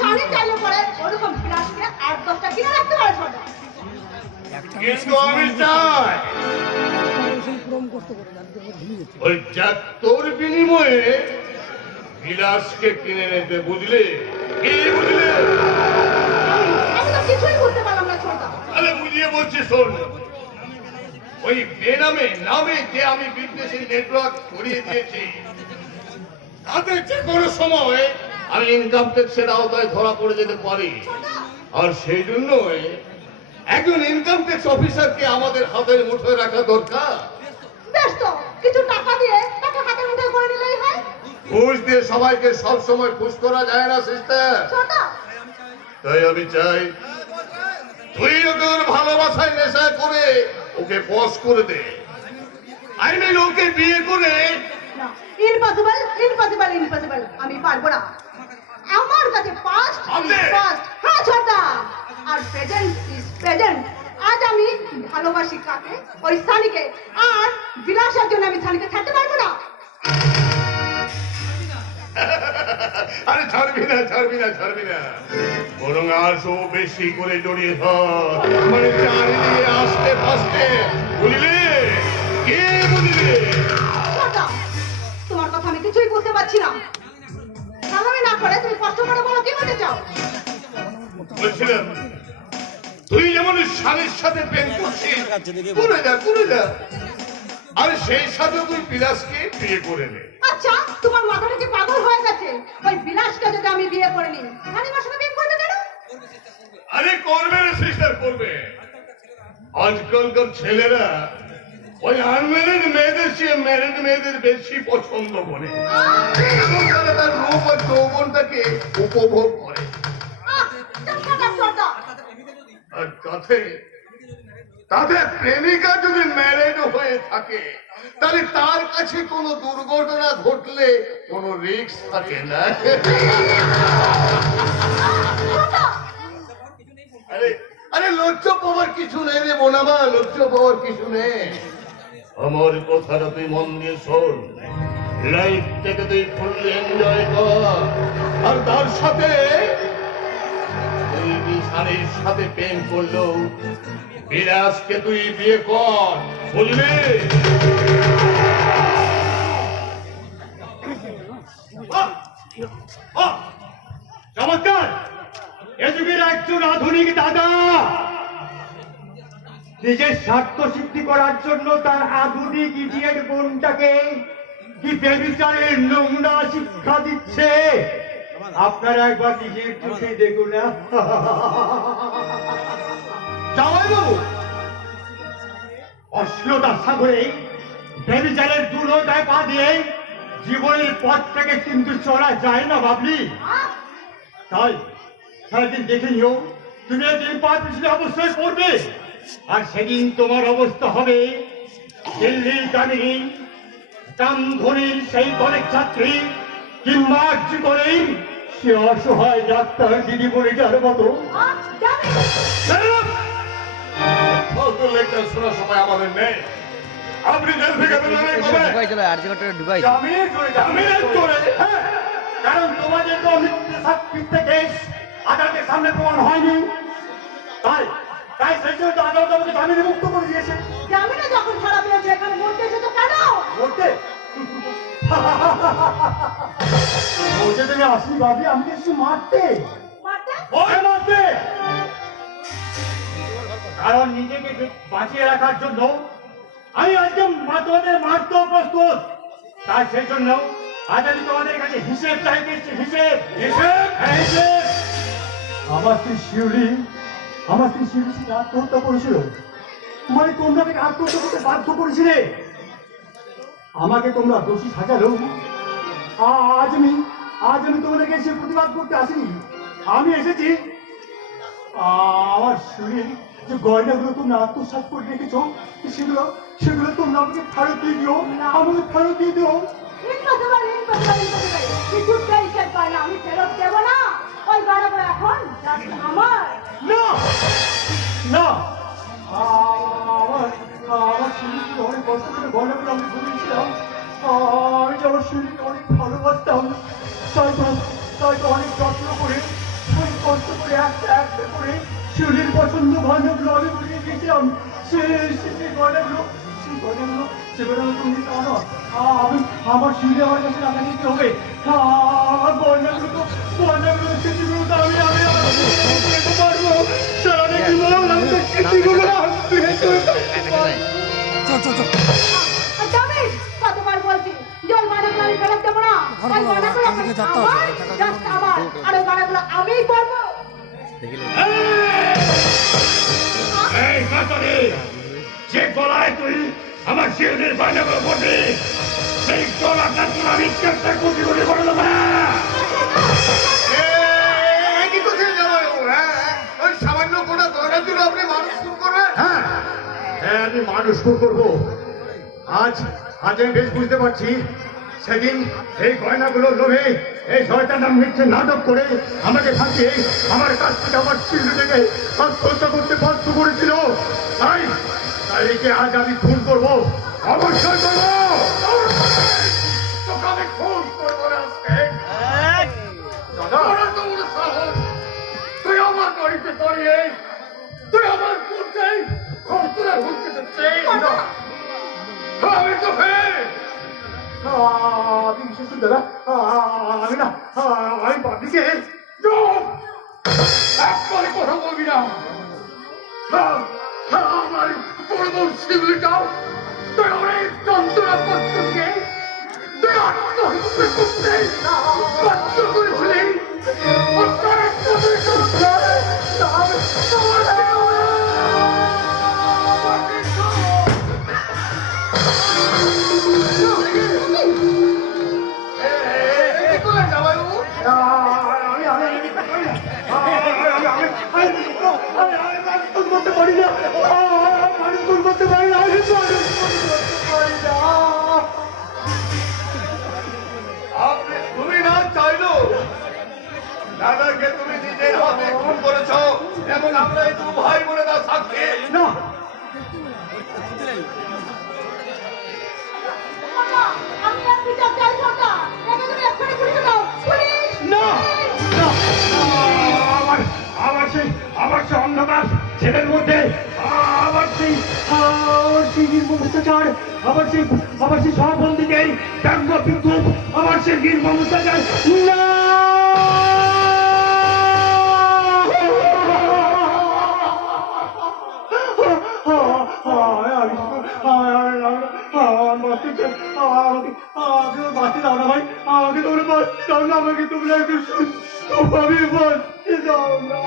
শাড়ি চাইলে পরে ওরকম বিলাসকে 8-10টা কিনে রাখতে পারে ছোটা। কিন্তু আমি চাই ওই তোর বিনিময়ে বিলাসকে কিনে নিতে, বুঝলে? কি বুঝলে? আমি তো কিছুই বুঝতে পারলাম না ছোটা। আরে বুঝিয়ে বলছি, শোন। ওই বেনামে নামে যে আমি বিদেশি নেটওয়ার্ক ছড়িয়ে দিয়েছি, তাতে যে কোনো সময় আমি ইনকাম ট্যাক্সের আওতায় ধরা পড়ে যেতে পারি। আর সেই জন্যই একজন ইনকাম ট্যাক্স অফিসারকে আমাদের হাতের মুঠোয় রাখা দরকার। বেশ তো, কিছু টাকা দিয়ে তাকে হাতের মুঠোয় করে নিলেই হয়। ঘুষ দিয়ে সবাইকে সব সময় খুশ করা যায় না সিস্টার। ছোটা, তাই আমি চাই তুই ওকে ওর ভালোবাসায় নেশা করে ওকে বশ করে দে। আই মিন ওকে বিয়ে করে। না, ইম্পসিবল, ইম্পসিবল, ইম্পসিবল। আমি পারবো না। আমার কাছে পাস্ট ইজ পাস্ট। হ্যাঁ ছোটা, আর প্রেজেন্ট ইজ প্রেজেন্ট। আজ আমি ভালোবাসি কাকে? ওই সানিকে। আর বিলাসের জন্য আমি সানিকে ছাড়তে পারবো না। আরে ছাড়বি না, ছাড়বি না, ছাড়বি না। বরং আরো বেশি করে জড়িয়ে ধর, মানে চারিদিকে আসতে পাশতে। বুঝলি? কে বুঝলি? ছোটা, তোমার কথা আমি কিছুই বুঝতে পারছি না। সালামি না করে তুমি কষ্ট করে বলো কি বলতে চাও? বলছিলাম তুই যেমন স্বামীর সাথে প্রেম করছিস, করে যা, করে যা। আর সেই সাথে তুই বিলাসকে বিয়ে করে নে। আচ্ছা, তোমার মাথাটা কি পাগল হয়ে গেছে? ওই বিলাসকে যদি আমি বিয়ে করে নিই, হানিমার সাথে বিয়ে করবে কেন? আরে করবে না সিস্টার, করবে। আজকালকার ছেলেরা ওই আনম্যারিড মেয়েদের চেয়ে ম্যারিড মেয়েদের বেশি পছন্দ করে, এবং তারা তার রূপ আর যৌবনটাকে উপভোগ করে। আর তাদের প্রেমিকা যদি ম্যারেড হয়ে থাকে, তাহলে তার কাছে কোনো দুর্ঘটনা ঘটলে কোনো রিস্ক থাকে না। আরে আরে লজ্জা পাওয়ার কিছু নেই রে বোনামা, লজ্জা পাওয়ার কিছু নেই। আমার কথাটা তুই মন দিয়ে শোন। লাইফ থেকে তুই ফুললি এনজয় কর। আর তার সাথে তুই বিশালের সাথে প্রেম করলো, বিলাসকে তুই বিয়ে কর, বুঝলি? চমৎকার! এ যুগের একজন আধুনিক দাদা নিজের স্বার্থ সিদ্ধি করার জন্য তার আধুনিক ইডিয়েট বোনটাকে কি বেবিচারের নোংরা শিক্ষা দিচ্ছে। আপনারা একবার নিজের চোখে দেখুন না। জামাইবাবু, অশ্লীলতার সাগরে বেবিচারের দুর্নয়তায় পা দিয়ে জীবনের পথটাকে কিন্তু চলা যায় না বাবলি। তাই একদিন দেখে নিও, তুমি একদিন পা পিছলে অবশ্যই পড়বে। আর সেদিন তোমার অবস্থা হবে দিল্লি দামিনী কামধনির সেই কলেজ ছাত্রী, কিংবা করে সে অসহায় ডাক্তার দিদি বলিটার মতো। শোনার সময় আমাদের নেই। আপনি জেল থেকে বেরোলেন কবে? জামিনের জোরে, হ্যাঁ। কারণ তোমাদের তো মিথ্যে কেস আদালতের সামনে প্রমাণ হয়নি। তাই তাই সেই জন্য তো আদালত আমাকে জামিনে মুক্ত করে দিয়েছে। জামিনে যখন ছাড়া পেয়েছে, এখানে মরতে এসেছো কেন? মরতে? বলছে তুমি আসি ভাবি, আমি এসেছি মারতে। মারতে? মারতে। কারণ নিজেকে বাঁচিয়ে রাখার জন্য আমি আজকে তোমাদের মারতেও প্রস্তুত। তাই সেই জন্য আজ আমি তোমাদের কাছে হিসেব চাইতেছি। হিসেব হিসেব হিসেব। আমার স্ত্রী শিউলি আত্মহত্যা করেছিল। মানে তোমরা তাকে আত্মহত্যা করতে বাধ্য করেছিলে। আমাকে তোমরা দোষী সাজালো। আজ আমি তোমাদেরকে সে প্রতিবাদ করতে আসিনি। আমি এসেছি আমার শরীর যে গয়নাগুলো তোমরা আত্মসাৎ করে রেখেছ, সেগুলো তোমরা আমাকে ফেরত দিয়ে দিও। আমাকে ফেরত দিয়ে দিও। আমি ফেরত দেবো না। ওই গয়নাগুলো এখন আমার না না, আমার শরীরকে অনেক কষ্ট করে গয়নাগুলো আমি ঘুরিয়েছিলাম। আমি যে আমার শরীরকে অনেক ভালোবাসতাম, তাই তো অনেক যত্ন করে সেগুলো তুমি জানো আমি আমার শিলে আমার কাছে রাখা নিতে হবে গয়নাগুলো তো সেগুলো তো আমি পারবো সারাটা জীবন আমি তো সেগুলো জামিন কতবার বলছি জল বানাগুলো আমি ফেরত দেবো না ওই বানাগুলো আমার জাস্ট আমার আর ওই বানাগুলো আমিই করবো এই কাতরে যে গলায় তুই আমার শিলের গয়নাগুলো পড়বি সেই গলাটা তোর আমি চেষ্টা করতে করে করে দেবো কি করছেন জামাইবাবু? ওই সামান্য কোনো গয়নার জন্য আপনি মানুষ খুন করবেন? হ্যাঁ আমি মানুষ খুন করবো আজ আমি বেশ বুঝতে পারছি সেদিন এই গয়নাগুলো লোভে এই শয়তানটা মিথ্যে নাটক করে আমাকে ফাঁসিয়ে আমার কাছ থেকে আমার শিল্প থেকে আত্মহত্যা করতে বাধ্য করেছিল তাই তাইকে আজ আমি খুন করবো অবশ্যই করবো তোকে আমি খুন করবো না আজকে। দাদা তো বড় সাহস তুই আমার বাড়িতে দাঁড়িয়ে তুই আমার পুরতে খরচুরা ঘুরতে দিচ্ছে আমি তো আপনি বিশেষ করে দাদা আমি না আমি বাপিকে একবারে কথা বলবি না আমার বড় বড় শিবিরটাও তুই অনেক যন্ত্রণা কষ্ট দিয়ে তুই আত্মহত্যা করতে বাধ্য করেছিলি তুমি না চাইলো দাদাকে তুমি নিজের হাতে খুন করেছ এবং আমরা এই দু ভাই বলে তার সাক্ষী না আমি আর বিচার চাই সরকার একে তুমি এক্ষুনি পুলিশে দাও পুলিশ না আমার সেই অন্ধকার ছেলের মধ্যে আমার সেই নির্মমতাচার আমার সেই সহবন্ধীদের ব্যঙ্গ বিদ্রুপ আমার সেই নির্মমতাচার না বাঁচতে দাও না ভাই আমাকে তোমরা বাঁচতে দাও না আমাকে তোমরা একটু সুস্থভাবে বাঁচতে দাও না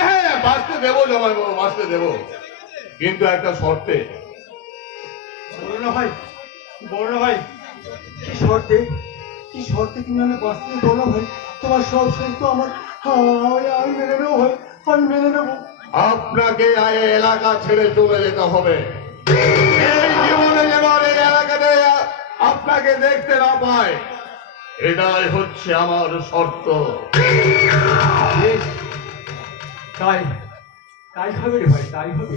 হ্যাঁ বাঁচতে দেবো জামাইবাবু বাঁচতে দেবো কিন্তু একটা শর্তে বলো না ভাই কি শর্তে তুমি আমি বাঁচতে বলো ভাই তোমার সব শর্ত আমার আমি মেনে নেবো ভাই আমি মেনে নেবো আপনাকে এই এলাকা ছেড়ে চলে যেতে হবে এই জীবনে যেন আর এই এলাকাতে আপনাকে দেখতে না পায় এটাই হচ্ছে আমার শর্ত তাই হবে রে ভাই তাই হবে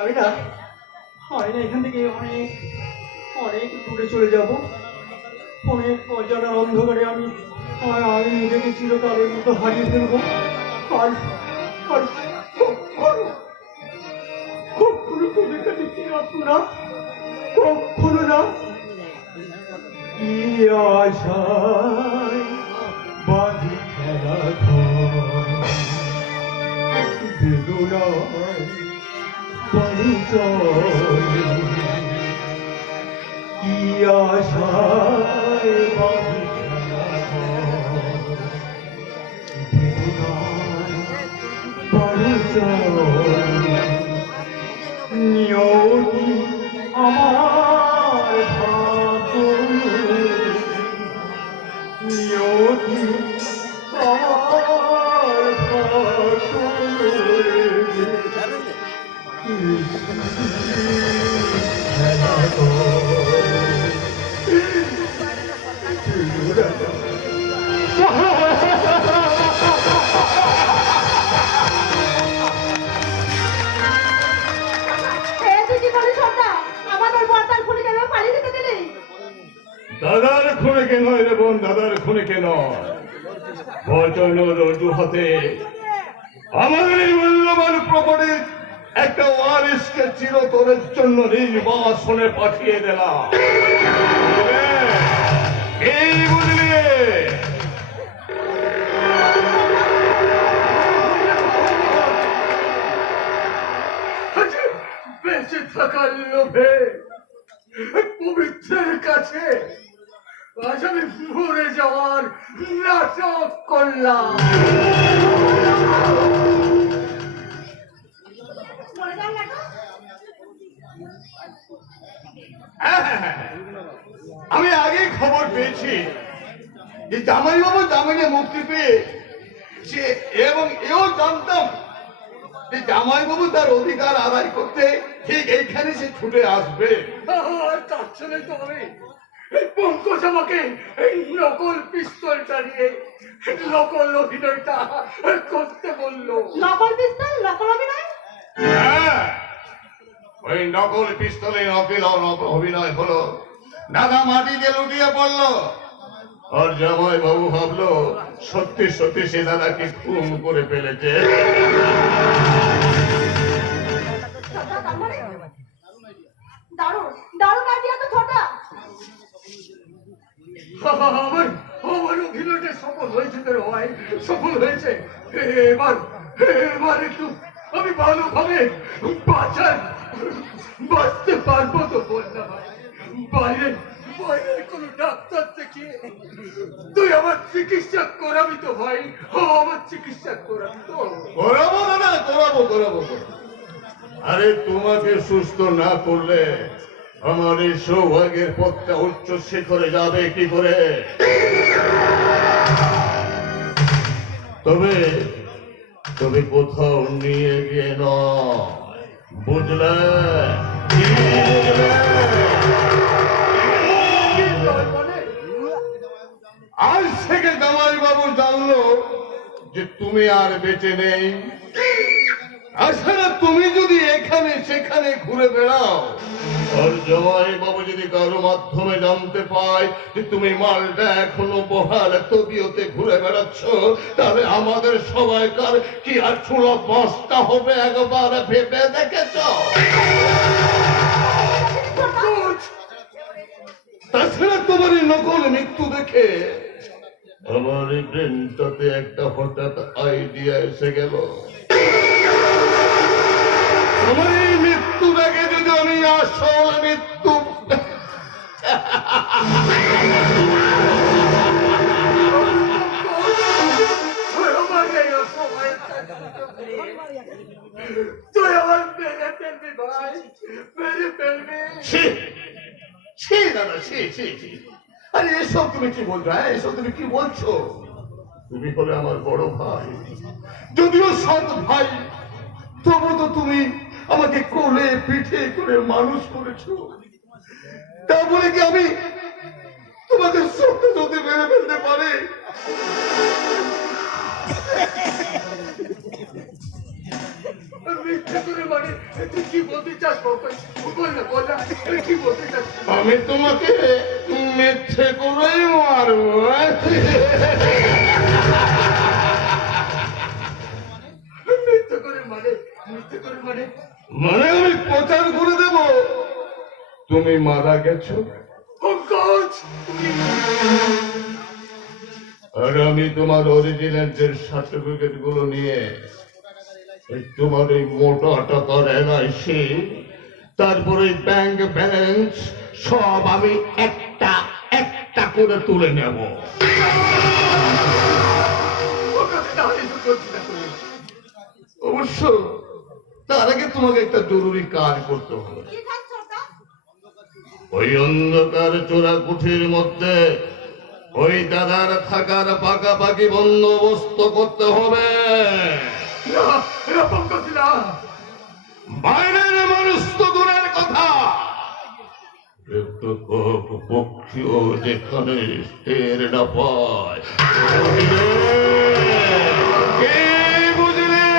আমি না এখান থেকে অনেক দূরে চলে যাব অনেক অজানার অন্ধকারে আমি নিজেকে চিরকালের মতো হারিয়ে ফেলবো আর কখনো তোদের কাছে ফিরে আসবো না কখনো না কি আশায় বাঁধি খেলা বেদনায় পরিচয় কি আশায় বাঁধি খেলা বেদনায় পরিচয় নিয়তি আমার ভাগ্য নিয়তি আমার ভাগ্য দাদার খুনে কেন রে বোন দাদার খুনে কেন বচনের অজুহাতে আমাদের এই মূল্যবান প্রপার্টি একটা ওয়ারিসকে চিরতরের জন্য নির্বাসনে পাঠিয়ে দিলাম। এই বুঝলি? বেঁচে থাকার লোভে পবিত্রের কাছে আজ আমি মরে যাওয়ার নাটক করলাম। মরে যাও না তো? আমি আগেই খবর পেয়েছি যে জামাইবাবু জামিনে মুক্তি পেয়ে সে, এবং এও জানতাম যে জামাইবাবু তার অধিকার আদায় করতে ঠিক এইখানে সে ছুটে আসবে। আর তার ছেলে তো আমি পঙ্কজ আমাকে এই নকল পিস্তল চালিয়ে নকল অভিনয়টা করতে বললো। নকল পিস্তল, নকল অভিনয়? হ্যাঁ, ওই নকল পিস্তলে নকল অভিনয় হলো। দাদা মাটিতে লুটিয়ে পড়লো আর জামাই বাবু ভাবলো সত্যি সত্যি সে দাদাকে খুন করে ফেলেছে। দারুণ দারুণ আইডিয়া তো ছোটা। আমার আমার অভিনয়টা সফল হয়েছে তো ভাই, সফল হয়েছে। এবার একটু আমি ভালোভাবে বাঁচতে পারবো তো বললাম। বাইরে বাইরের কোনো ডাক্তার দেখিয়ে তুই আমার চিকিৎসা করাবি তো ভাই? আমার চিকিৎসা করাবি তো? করাবো না, করাবো করাবো। আরে তোমাকে সুস্থ না করলে আমার এই সৌভাগ্যের পথটা উচ্চ শিখরে যাবে কি করে? তবে তবে কোথাও নিয়ে গিয়ে নয়, বুঝলে? আজ থেকে জামাই বাবু জানলো যে তুমি আর বেঁচে নেই। আসলে তুমি যদি এখানে সেখানে ঘুরে বেড়াও আর জামাই বাবু যদি কারো মাধ্যমে জানতে পায় যে তুমি মালটা এখনো বহাল তবিয়তে ঘুরে বেড়াচ্ছ, তাহলে আমাদের সবাইকার কি আর চুলো বস্তা হবে একবার ভেবে দেখেছ? তাছাড়া তোমার এই নকল মৃত্যু দেখে আমার এই ব্রেনটাতে একটা হঠাৎ আইডিয়া এসে গেল। আমার এই মৃত্যু দেখে যদি আমি আসল মৃত্যু তুই আমার মেরে ফেলবি ভাই, মেরে ফেলবি। দাদা, আরে এসব তুমি কি বলছো? হ্যাঁ, এসব তুমি কি বলছো? তুমি হলে আমার বড় ভাই, যদিও সৎ ভাই, তবু তো তুমি আমাকে কোলে পিঠে করে মানুষ করেছো। তা বলে কি আমি তোমাকে সত্যি সত্যি মেরে ফেলতে পারি? মিথ্যে করে মানে তুই কি বলতে চাস? বললাম কি বলতে চাস? আমি তোমাকে মিথ্যে করেই মারবো। মিথ্যে করে মানে? মিথ্যে করে মানে? মানে আমি প্রচার করে দেব তুমি মারা গেছো, পঙ্কজ আর আমি তোমার অরিজিনাল সার্টিফিকেট গুলো নিয়ে তোমার এই মোটা টাকার এলআইসি, তারপরে ব্যাংক ব্যালেন্স সব আমি একটা একটা করে তুলে নেব। অবশ্য তার আগে তোমাকে একটা জরুরি কাজ করতে হবে। কি কাজ ছোটা? ওই অন্ধকার চোরা কুঠির মধ্যে ওই দাদার থাকার পাকাপাকি বন্দোবস্ত করতে হবে। বাইরের মানুষ তো দূরের কথা, একটু পক্ষীও যেখানে টের না পায়। বুঝলে?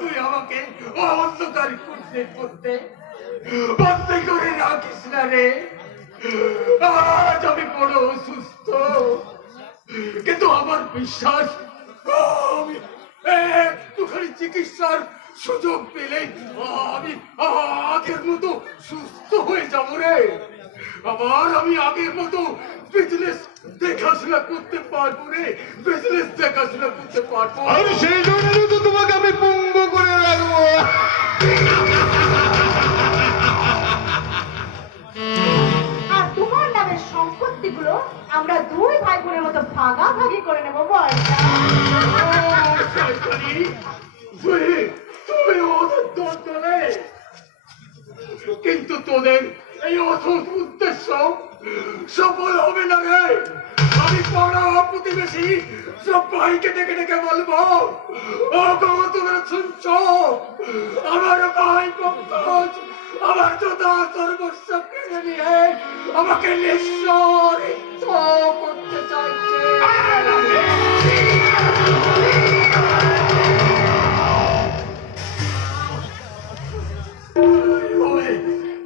তুই আমাকে অন্ধকার করতে করতে বন্দি করে রাখিস না রে। আজ আমি বড় অসুস্থ, কিন্তু আমার বিশ্বাস আমি একটুখানি চিকিৎসার সুযোগ পেলে আমি আগের মতো সুস্থ হয়ে যাব রে। আবার আমি আগের মতো বিজনেস দেখাশোনা করতে পারবো রে, বিজনেস দেখাশোনা করতে পারবো। আর সেই জন্য তো তোমাকে আমি পঙ্গু করে রাখবো। আর তোমার নামের সম্পত্তিগুলো আমরা দুই ভাই বোনের মতো ভাগাভাগি করে নেবো বলটা। শয়তানি, তুই ওদের দোষ দেবে, কিন্তু তোদের এই অসৎ উদ্দেশ্য সফল হবে না রে। আমি পাড়া প্রতিবেশী সব ভাইকে ডেকে ডেকে বলবো, ও গো তোমরা শুনছ, আমার ভাই পঙ্কজ আমার যথা সর্বস্ব কেড়ে নিয়ে আমাকে নিঃস্ব করতে চাইছে।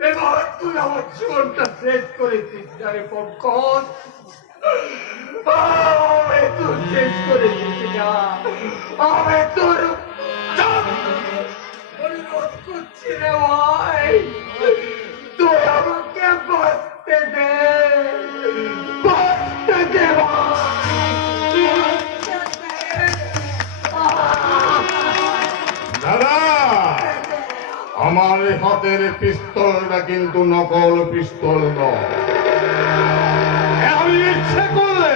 এবার তুই আমার জীবনটা শেষ করেছিস রে পঙ্কজ, আমি তোর শেষ করেছিস না। আমি তোর অনুরোধ করছি রে ভাই, তুই আমাকে বাঁচতে দে, বাঁচতে দে ভাই, বাঁচতে দে। দাদা, আমার হাতের পিস্তলটা কিন্তু নকল পিস্তল নয়। আমি ইচ্ছে করলে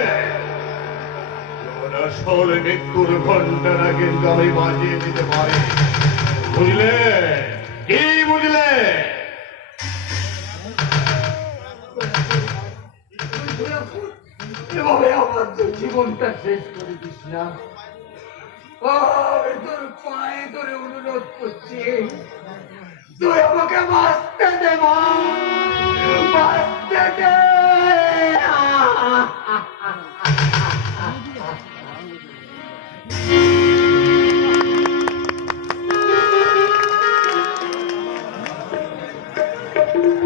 আসল মৃত্যুর ঘন্টাটা কিন্তু আমি বাজিয়ে দিতে পারি। বুঝলে কি বুঝলে? এভাবে আমার তো জীবনটা শেষ করে দিস না। আমি তোর পায়ে ধরে অনুরোধ করছি, তুই আমাকে বাঁচতে দে মা।